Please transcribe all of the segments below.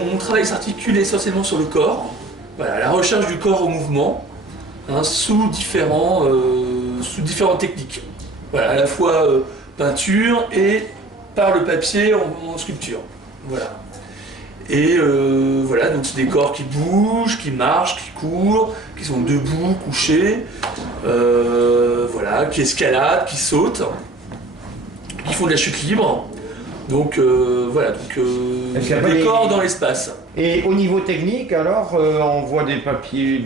Mon travail s'articule essentiellement sur le corps, voilà, la recherche du corps au mouvement, hein, sous différentes techniques. Voilà, à la fois peinture et par le papier en sculpture. Voilà. Et voilà, donc c'est des corps qui bougent, qui marchent, qui courent, qui sont debout, couchés, voilà, qui escaladent, qui sautent, qui font de la chute libre. Donc voilà, des corps dans l'espace. Et au niveau technique, alors, on voit du papier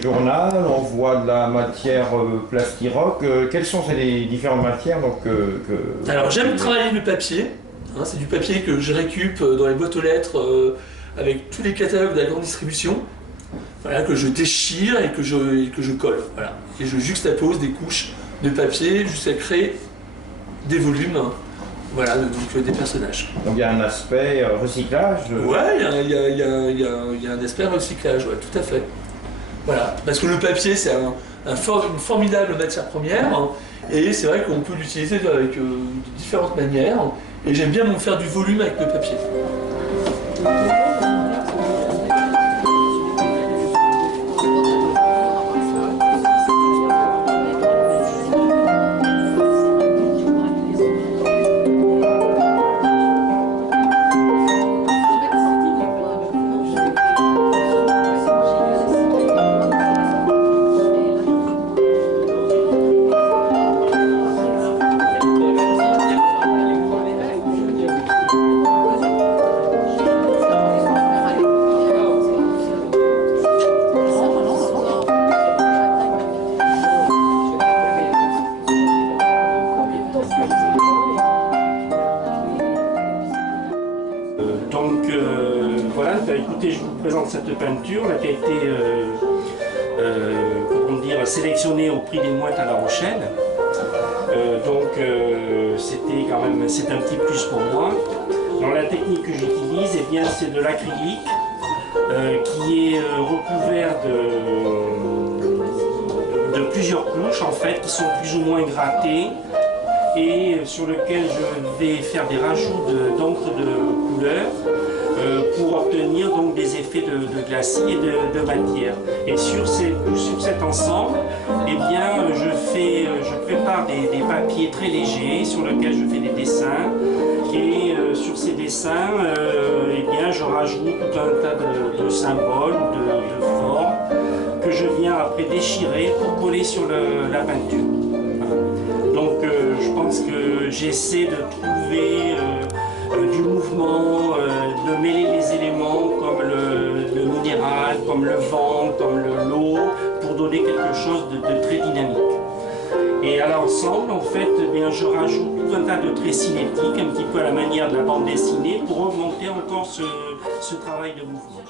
journal, on voit de la matière plastiroc. Quelles sont ces différentes matières Alors j'aime travailler le papier. Hein, c'est du papier que je récup dans les boîtes aux lettres avec tous les catalogues de la grande distribution. Voilà, que je déchire et que je colle. Voilà. Et je juxtapose des couches de papier jusqu'à créer des volumes. Voilà, donc des personnages. Donc il y a un aspect recyclage. Ouais, il y a un aspect recyclage, ouais, tout à fait. Voilà, parce que le papier c'est une formidable matière première, hein, et c'est vrai qu'on peut l'utiliser avec de différentes manières, et j'aime bien m'en faire du volume avec le papier. Voilà, écoutez, je vous présente cette peinture là, qui a été comment dire, sélectionnée au prix des Mouettes à La Rochelle. C'était quand même, c'est un petit plus pour moi. Dans la technique que j'utilise, eh bien, c'est de l'acrylique qui est recouvert de plusieurs couches en fait, qui sont plus ou moins grattées et sur lequel je vais faire des rajouts d'encre de couleur pour obtenir donc des effets de glacis et de matière. Et sur cet ensemble, eh bien, je prépare des papiers très légers sur lesquels je fais des dessins. Et sur ces dessins, eh bien, je rajoute tout un tas de symboles, de formes que je viens après déchirer pour coller sur la peinture. Voilà. Donc je pense que j'essaie de trouver du mouvement, de mêler les éléments comme le minéral, comme le vent, comme l'eau, pour donner quelque chose de très dynamique. Et à l'ensemble, en fait, eh bien, je rajoute tout un tas de traits cinétiques, un petit peu à la manière de la bande dessinée, pour augmenter encore ce travail de mouvement.